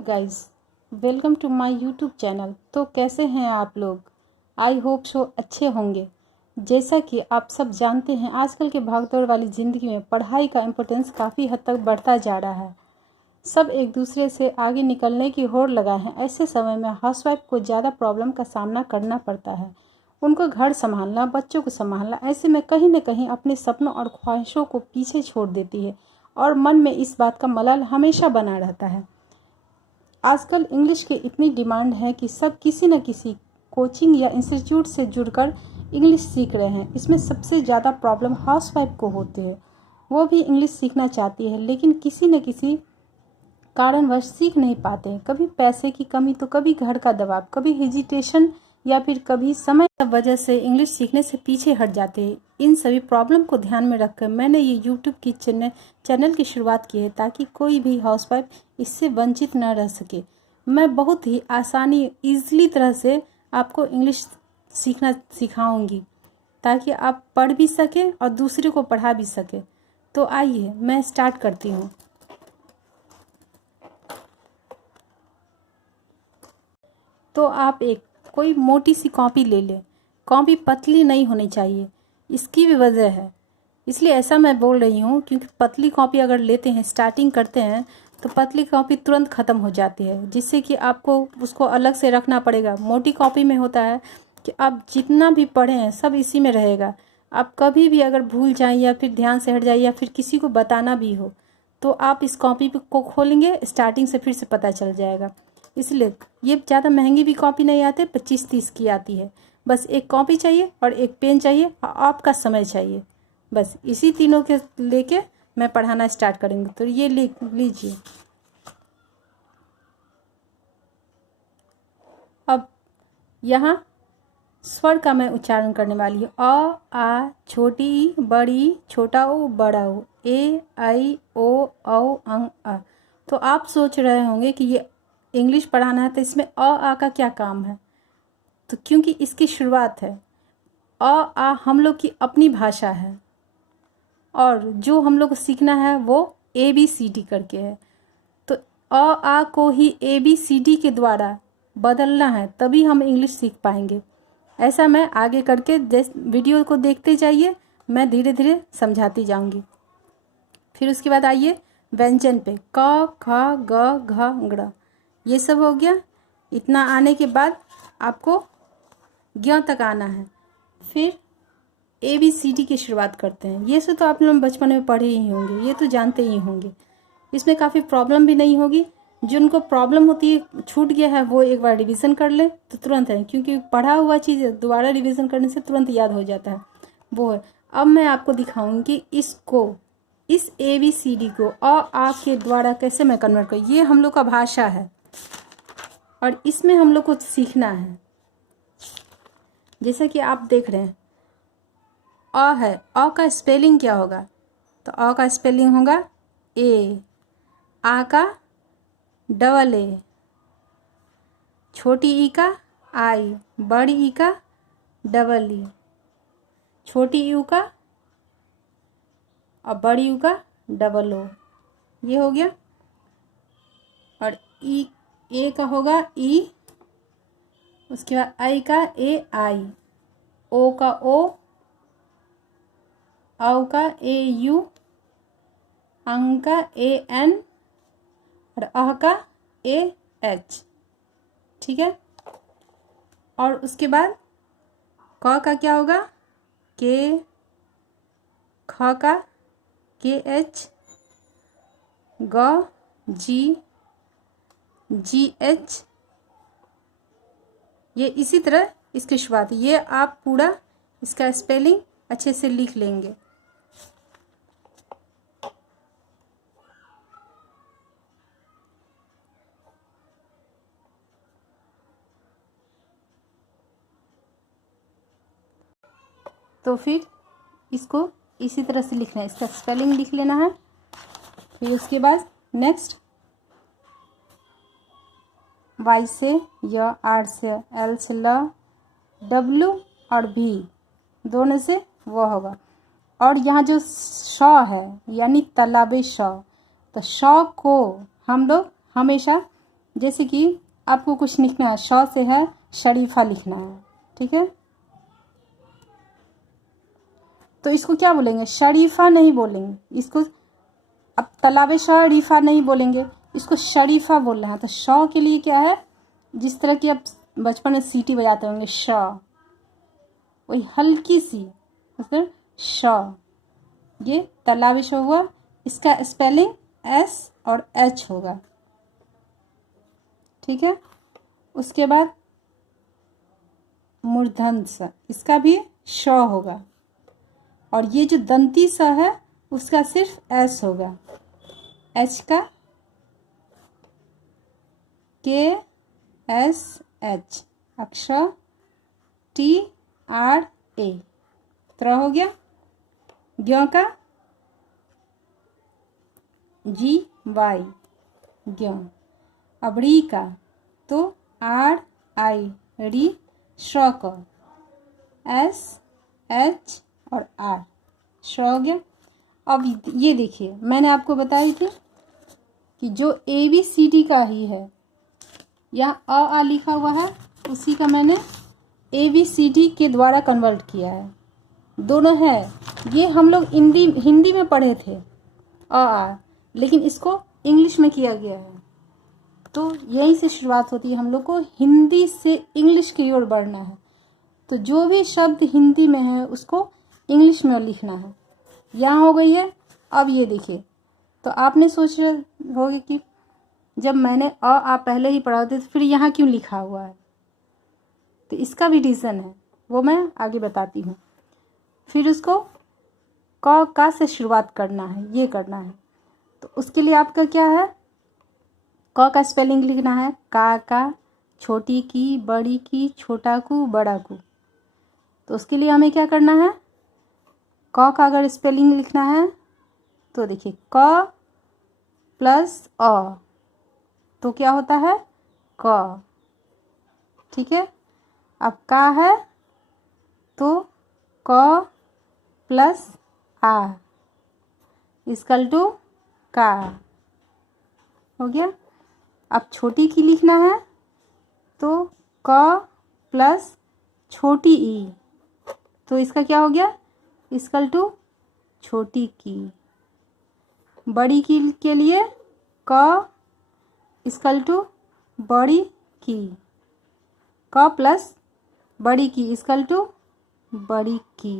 Hello guys, welcome to my YouTube channel. तो कैसे हैं आप लोग? आई होप सो अच्छे होंगे। जैसा कि आप सब जानते हैं, आजकल के भागदौड़ वाली ज़िंदगी में पढ़ाई का इम्पोर्टेंस काफ़ी हद तक बढ़ता जा रहा है। सब एक दूसरे से आगे निकलने की होड़ लगाए हैं। ऐसे समय में हाउसवाइफ को ज़्यादा प्रॉब्लम का सामना करना पड़ता है। उनको घर संभालना, बच्चों को संभालना, ऐसे में कहीं न कहीं अपने सपनों और ख्वाहिशों को पीछे छोड़ देती है और मन में इस बात का मलाल हमेशा बना रहता है। आजकल इंग्लिश की इतनी डिमांड है कि सब किसी न किसी कोचिंग या इंस्टीट्यूट से जुड़कर इंग्लिश सीख रहे हैं। इसमें सबसे ज़्यादा प्रॉब्लम हाउसवाइफ को होती है। वो भी इंग्लिश सीखना चाहती है, लेकिन किसी न किसी कारणवश सीख नहीं पाते हैं। कभी पैसे की कमी, तो कभी घर का दबाव, कभी हेजिटेशन या फिर कभी समय की वजह से इंग्लिश सीखने से पीछे हट जाते हैं। इन सभी प्रॉब्लम को ध्यान में रखकर मैंने ये यूट्यूब की चैनल की शुरुआत की है, ताकि कोई भी हाउसवाइफ इससे वंचित न रह सके। मैं बहुत ही आसानी ईजिली तरह से आपको इंग्लिश सीखना सिखाऊंगी, ताकि आप पढ़ भी सकें और दूसरे को पढ़ा भी सकें। तो आइए मैं स्टार्ट करती हूँ। तो आप एक कोई मोटी सी कॉपी ले लें। कॉपी पतली नहीं होनी चाहिए, इसकी भी वजह है। इसलिए ऐसा मैं बोल रही हूँ क्योंकि पतली कॉपी अगर लेते हैं, स्टार्टिंग करते हैं, तो पतली कॉपी तुरंत ख़त्म हो जाती है, जिससे कि आपको उसको अलग से रखना पड़ेगा। मोटी कॉपी में होता है कि आप जितना भी पढ़ें हैं सब इसी में रहेगा। आप कभी भी अगर भूल जाएं या फिर ध्यान से हट जाए या फिर किसी को बताना भी हो, तो आप इस कॉपी को खोलेंगे, स्टार्टिंग से फिर से पता चल जाएगा। इसलिए ये ज़्यादा महंगी भी कॉपी नहीं आती, 25-30 की आती है। बस एक कॉपी चाहिए और एक पेन चाहिए और आपका समय चाहिए। बस इसी तीनों के लेके मैं पढ़ाना स्टार्ट करेंगे। तो ये लिख लीजिए। अब यहाँ स्वर का मैं उच्चारण करने वाली हूँ। अ, आ, छोटी ई, बड़ी, छोटा ओ, बड़ा ओ, ए, आई, ओ, औ, अंग, आ। तो आप सोच रहे होंगे कि ये इंग्लिश पढ़ाना है, तो इसमें अ, आ का क्या काम है? तो क्योंकि इसकी शुरुआत है। अ, आ हम लोग की अपनी भाषा है और जो हम लोग को सीखना है वो ABCD करके है। तो अ, आ को ही ABCD के द्वारा बदलना है, तभी हम इंग्लिश सीख पाएंगे। ऐसा मैं आगे करके वीडियो को देखते जाइए, मैं धीरे धीरे समझाती जाऊंगी। फिर उसके बाद आइए व्यंजन पे। क, ख, ग, घ, ङ। ये सब हो गया। इतना आने के बाद आपको ज्ञ तक आना है। फिर ABCD की शुरुआत करते हैं। ये सब तो आप लोग बचपन में पढ़े ही होंगे, ये तो जानते ही होंगे। इसमें काफ़ी प्रॉब्लम भी नहीं होगी। जिनको प्रॉब्लम होती है, छूट गया है, वो एक बार रिवीजन कर ले तो तुरंत है, क्योंकि पढ़ा हुआ चीज़ दोबारा रिवीजन करने से तुरंत याद हो जाता है। वो है। अब मैं आपको दिखाऊंगी इसको, इस ABCD को अ, आ के द्वारा कैसे मैं कन्वर्ट करूँ। ये हम लोग का भाषा है और इसमें हम लोग को सीखना है। जैसा कि आप देख रहे हैं, अ है, अ का स्पेलिंग क्या होगा? तो अ का स्पेलिंग होगा ए, आ का डबल ए, छोटी ई का आई, बड़ी ई का डबल ई, छोटी यू का और बड़ी यू का डबल ओ। ये हो गया। और ई, ए का होगा ई, उसके बाद आई का ए आई, ओ का ओ, औ का ए यू, अंग का ए एन और अह का ए एच। ठीक है। और उसके बाद क का क्या होगा? के, ख का के एच, ग जी, जी एच। ये इसी तरह इसकी शुरुआत। ये आप पूरा इसका स्पेलिंग अच्छे से लिख लेंगे। तो फिर इसको इसी तरह से लिखना है, इसका स्पेलिंग लिख लेना है। फिर उसके बाद नेक्स्ट वाई से या, आर से, एल से ल, डब्ल्यू और भी दोनों से वो होगा। और यहाँ जो श है यानी तालाबे श, तो श को हम लोग हमेशा जैसे कि आपको कुछ लिखना है, श से है शरीफा लिखना है, ठीक है, तो इसको क्या बोलेंगे, शरीफा नहीं बोलेंगे इसको। अब तालाबे शरीफा नहीं बोलेंगे, इसको शरीफा बोल रहे हैं। तो श के लिए क्या है, जिस तरह की आप बचपन में सीटी बजाते होंगे, श, वही हल्की सी मतलब श, ये तालाबे श हुआ। इसका स्पेलिंग एस और एच होगा, ठीक है। उसके बाद मूर्धन्य स, इसका भी श होगा, और ये जो दंती स है उसका सिर्फ एस होगा। एच का के एस एच, अक्षर टी आर ए, तरह हो गया। ज्ञ का जी वाई, ज्ञ। अब री का तो आर आई, री। श्र का एस एच और आर, श्र हो गया। अब ये देखिए, मैंने आपको बताई थी कि जो ए बी सी डी का ही है, यहाँ अ आ लिखा हुआ है, उसी का मैंने ए बी सी डी के द्वारा कन्वर्ट किया है। दोनों है, ये हम लोग हिंदी में पढ़े थे अ आ, लेकिन इसको इंग्लिश में किया गया है। तो यहीं से शुरुआत होती है, हम लोग को हिंदी से इंग्लिश की ओर बढ़ना है। तो जो भी शब्द हिंदी में है उसको इंग्लिश में लिखना है। यहाँ हो गई है। अब ये देखिए, तो आपने सोच रहे होगे कि जब मैंने अ आ पहले ही पढ़ा होते तो फिर यहाँ क्यों लिखा हुआ है। तो इसका भी रीज़न है, वो मैं आगे बताती हूँ। फिर उसको क का से शुरुआत करना है, ये करना है। तो उसके लिए आपका क्या है, क का स्पेलिंग लिखना है, का छोटी की, बड़ी की, छोटा कु, बड़ा कु। तो उसके लिए हमें क्या करना है, क का अगर स्पेलिंग लिखना है तो देखिए क प्लस अ तो क्या होता है, क, ठीक है। अब का है तो क प्लस आ इक्वल टू का, हो गया। अब छोटी की लिखना है तो क प्लस छोटी ई, तो इसका क्या हो गया, इक्वल टू छोटी की। बड़ी की के लिए क इक्वल टू बड़ी की, क प्लस बड़ी की इक्वल टू बड़ी की,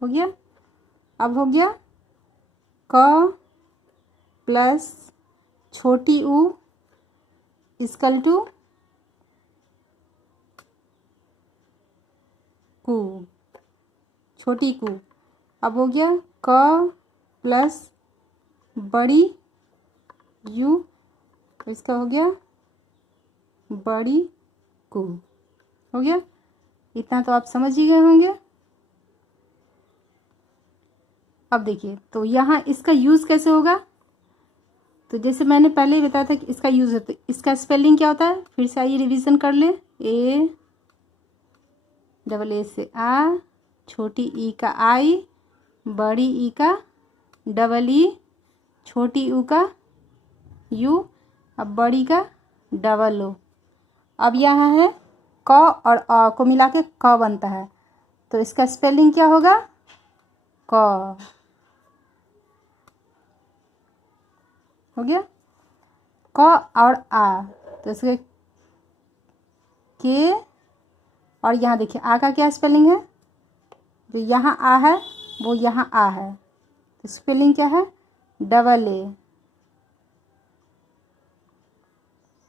हो गया। अब हो गया क प्लस छोटी ऊ इक्वल टू कु, छोटी कु। अब हो गया क प्लस बड़ी यू, इसका हो गया बड़ी कु, हो गया। इतना तो आप समझ ही गए होंगे। अब देखिए, तो यहाँ इसका यूज़ कैसे होगा, तो जैसे मैंने पहले ही बताया था कि इसका यूज़ होता है। इसका स्पेलिंग क्या होता है, फिर से आइए रिवीजन कर ले। ए डबल ए से आ, छोटी ई का आई, बड़ी ई का डबल ई, छोटी ऊ का यू, अब बड़ी का डबल ओ। अब यहाँ है क और अ को मिला के क बनता है, तो इसका स्पेलिंग क्या होगा, क, हो गया। क और आ, तो इसके के, और यहाँ देखिए आ का क्या स्पेलिंग है, जो यहाँ आ है वो यहाँ आ है, तो स्पेलिंग क्या है, डबल ए,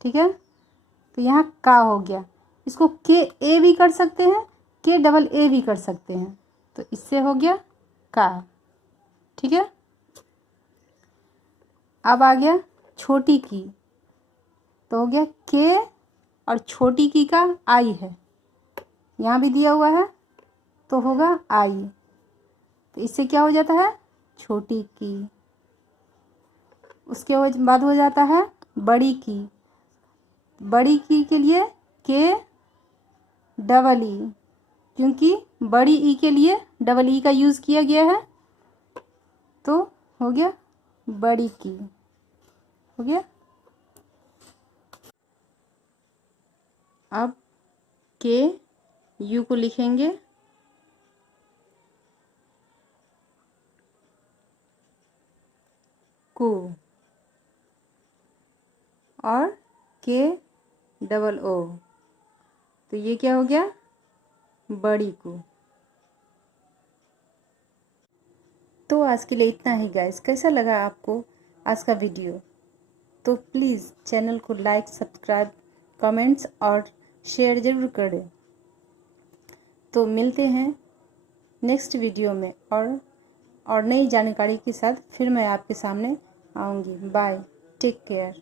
ठीक है। तो यहाँ का हो गया, इसको के ए भी कर सकते हैं, के डबल ए भी कर सकते हैं, तो इससे हो गया का, ठीक है। अब आ गया छोटी की, तो हो गया के और छोटी की का आई है, यहाँ भी दिया हुआ है तो होगा आई, तो इससे क्या हो जाता है, छोटी की। उसके बाद हो जाता है बड़ी की, बड़ी की के लिए के डबल ई, क्योंकि बड़ी ई के लिए डबल ई का यूज़ किया गया है, तो हो गया बड़ी की, हो गया। अब के यू को लिखेंगे कु, और के डबल ओ, तो ये क्या हो गया, बड़ी कु। तो आज के लिए इतना ही गाइस। कैसा लगा आपको आज का वीडियो? तो प्लीज़ चैनल को लाइक, सब्सक्राइब, कमेंट्स और शेयर ज़रूर करें। तो मिलते हैं नेक्स्ट वीडियो में और नई जानकारी के साथ फिर मैं आपके सामने आऊँगी। Bye, take care.